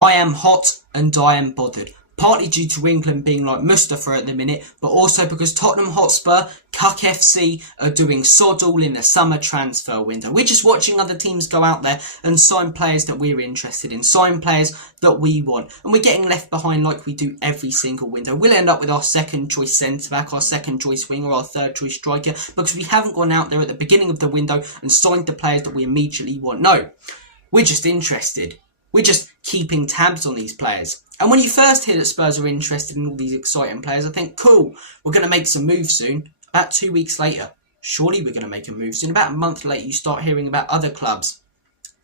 I am hot and I am bothered. Partly due to England being like Mustafa at the minute, but also because Tottenham Hotspur, Cuck FC are doing sod all in the summer transfer window. We're just watching other teams go out there and sign players that we're interested in, sign players that we want. And we're getting left behind like we do every single window. We'll end up with our second choice centre-back, our second choice winger, our third choice striker, because we haven't gone out there at the beginning of the window and signed the players that we immediately want. No, we're just interested. We're just keeping tabs on these players. And when you first hear that Spurs are interested in all these exciting players, I think, cool, we're going to make some moves soon. About 2 weeks later, surely we're going to make a move soon. About a month later, you start hearing about other clubs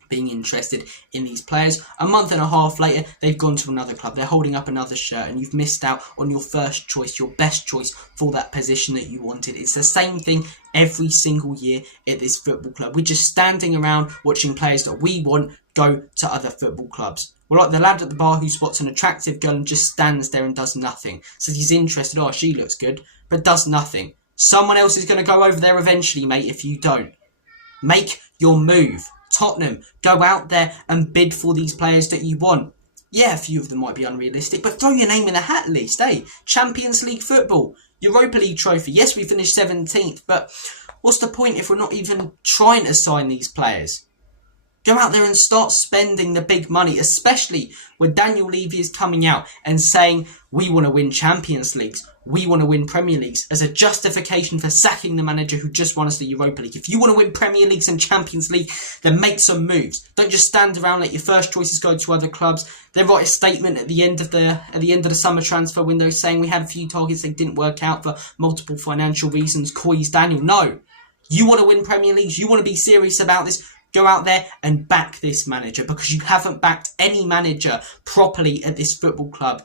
being interested in these players. A month and a half later, they've gone to another club. They're holding up another shirt and you've missed out on your first choice, your best choice for that position that you wanted. It's the same thing every single year at this football club. We're just standing around watching players that we want go to other football clubs. We're like the lad at the bar who spots an attractive girl and just stands there and does nothing. Says he's interested, oh, she looks good, but does nothing. Someone else is going to go over there eventually, mate, if you don't. Make your move. Tottenham, go out there and bid for these players that you want. Yeah, a few of them might be unrealistic, but throw your name in the hat at least, eh? Champions League football, Europa League trophy. Yes, we finished 17th, but what's the point if we're not even trying to sign these players? Go out there and start spending the big money, especially when Daniel Levy is coming out and saying we want to win Champions Leagues, we want to win Premier Leagues as a justification for sacking the manager who just won us the Europa League. If you want to win Premier Leagues and Champions League, then make some moves. Don't just stand around, let your first choices go to other clubs. Then write a statement at the end of the summer transfer window saying we had a few targets that didn't work out for multiple financial reasons. COYS Daniel, no. You want to win Premier Leagues, you want to be serious about this. Go out there and back this manager, because you haven't backed any manager properly at this football club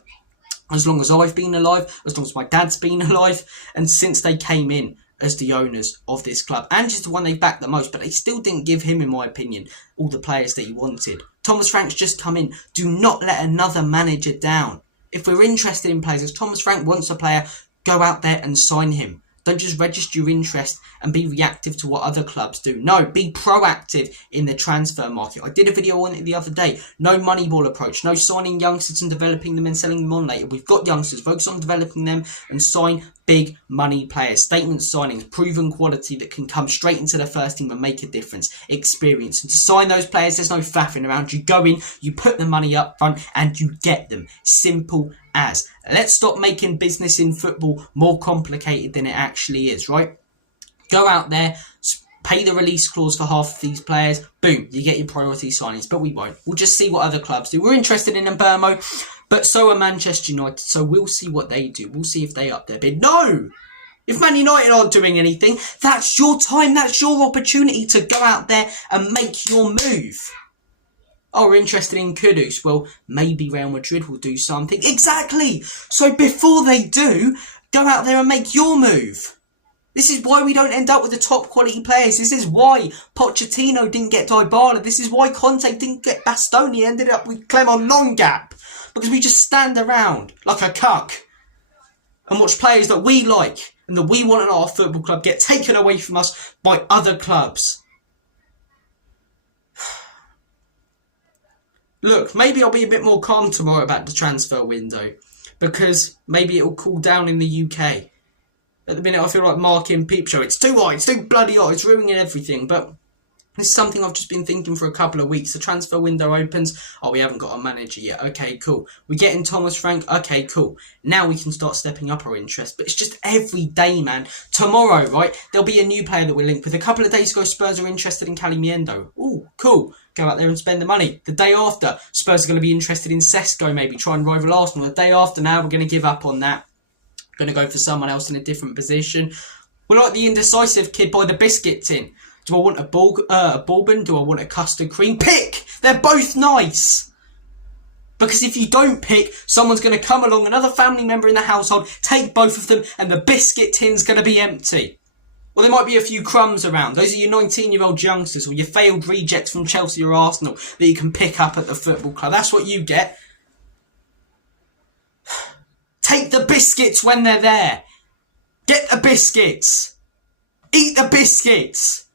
as long as I've been alive, as long as my dad's been alive, and since they came in as the owners of this club. And just the one they backed the most, but they still didn't give him, in my opinion, all the players that he wanted. Thomas Frank's just come in. Do not let another manager down. If we're interested in players, if Thomas Frank wants a player, go out there and sign him. Don't just register your interest and be reactive to what other clubs do. No, be proactive in the transfer market. I did a video on it the other day. No Moneyball approach. No signing youngsters and developing them and selling them on later. We've got youngsters. Focus on developing them and sign big money players. Statement signings. Proven quality that can come straight into the first team and make a difference. Experience. And to sign those players, there's no faffing around. You go in, you put the money up front and you get them. Simple as. Let's stop making business in football more complicated than it actually is, right? Go out there, pay the release clause for half of these players, boom, you get your priority signings. But we won't. We'll just see what other clubs do. We're interested in Mbermo, but so are Manchester United, so we'll see what they do. We'll see if they up their bid. No! If Man United aren't doing anything, that's your time, that's your opportunity to go out there and make your move. Oh, we're interested in Kudus. Well, maybe Real Madrid will do something. Exactly! So before they do, go out there and make your move. This is why we don't end up with the top quality players. This is why Pochettino didn't get Dybala. This is why Conte didn't get Bastoni. Ended up with Clement Longap. Because we just stand around like a cuck and watch players that we like and that we want in our football club get taken away from us by other clubs. Look, maybe I'll be a bit more calm tomorrow about the transfer window, because maybe it'll cool down in the UK. At the minute, I feel like Mark in Peep Show. It's too hot, it's too bloody hot, it's ruining everything. But this is something I've just been thinking for a couple of weeks. The transfer window opens. Oh, we haven't got a manager yet. Okay, cool. We get in Thomas Frank. Okay, cool. Now we can start stepping up our interest. But it's just every day, man. Tomorrow, right, there'll be a new player that we're linked with. A couple of days ago, Spurs are interested in Calimiento. Ooh, cool. Go out there and spend the money. The day after, Spurs are going to be interested in Sesko, maybe try and rival Arsenal. The day after now, we're going to give up on that. Going to go for someone else in a different position. We're like the indecisive kid by the biscuit tin. Do I want a bourbon? Do I want a custard cream? Pick! They're both nice. Because if you don't pick, someone's going to come along, another family member in the household, take both of them, and the biscuit tin's going to be empty. Well, there might be a few crumbs around. Those are your 19-year-old youngsters or your failed rejects from Chelsea or Arsenal that you can pick up at the football club. That's what you get. Take the biscuits when they're there. Get the biscuits. Eat the biscuits.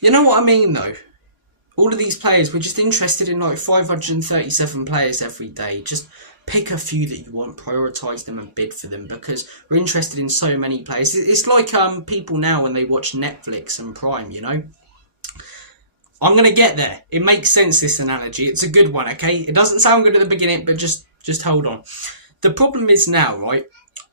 You know what I mean, though? All of these players, we're just interested in like 537 players every day. Just pick a few that you want, prioritise them and bid for them, because we're interested in so many players. It's like people now when they watch Netflix and Prime, you know? I'm going to get there. It makes sense, this analogy. It's a good one, okay? It doesn't sound good at the beginning, but just hold on. The problem is now, right,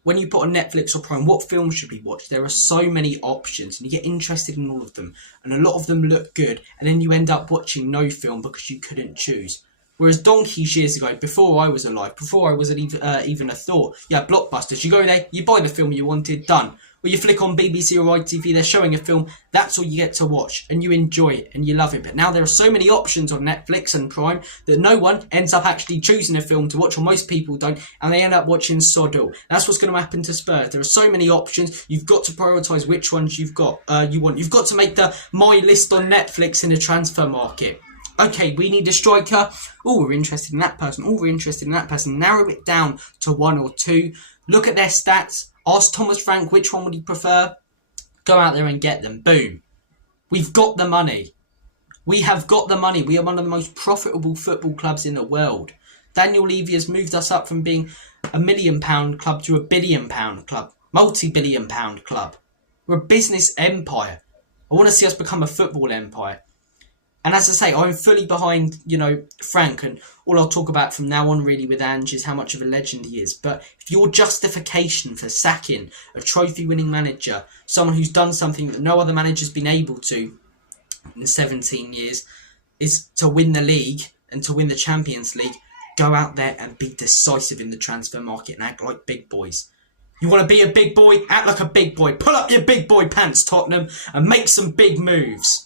when you put on Netflix or Prime, what film should we watch? There are so many options, and you get interested in all of them, and a lot of them look good, and then you end up watching no film because you couldn't choose. Whereas donkeys years ago, before I was alive, before I was even a thought, yeah, Blockbusters, you go there, you buy the film you wanted, done. Or you flick on BBC or ITV, they're showing a film, that's all you get to watch, and you enjoy it, and you love it. But now there are so many options on Netflix and Prime that no one ends up actually choosing a film to watch, or most people don't, and they end up watching sod all. That's what's going to happen to Spurs. There are so many options, you've got to prioritise which ones you want. You've got to make the My List on Netflix in the transfer market. Okay, we need a striker. Oh, we're interested in that person. Oh, we're interested in that person. Narrow it down to one or two. Look at their stats. Ask Thomas Frank which one would he prefer. Go out there and get them. Boom. We've got the money. We have got the money. We are one of the most profitable football clubs in the world. Daniel Levy has moved us up from being a £1 million club to a £1 billion club. Multi-billion pound club. We're a business empire. I want to see us become a football empire. And as I say, I'm fully behind, Frank, and all I'll talk about from now on really with Ange is how much of a legend he is. But if your justification for sacking a trophy-winning manager, someone who's done something that no other manager's been able to in 17 years, is to win the league and to win the Champions League, go out there and be decisive in the transfer market and act like big boys. You want to be a big boy? Act like a big boy. Pull up your big boy pants, Tottenham, and make some big moves.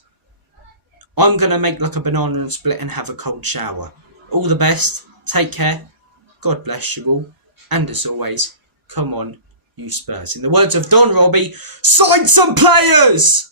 I'm going to make like a banana and split and have a cold shower. All the best. Take care. God bless you all. And as always, come on, you Spurs. In the words of Don Robbie, sign some players!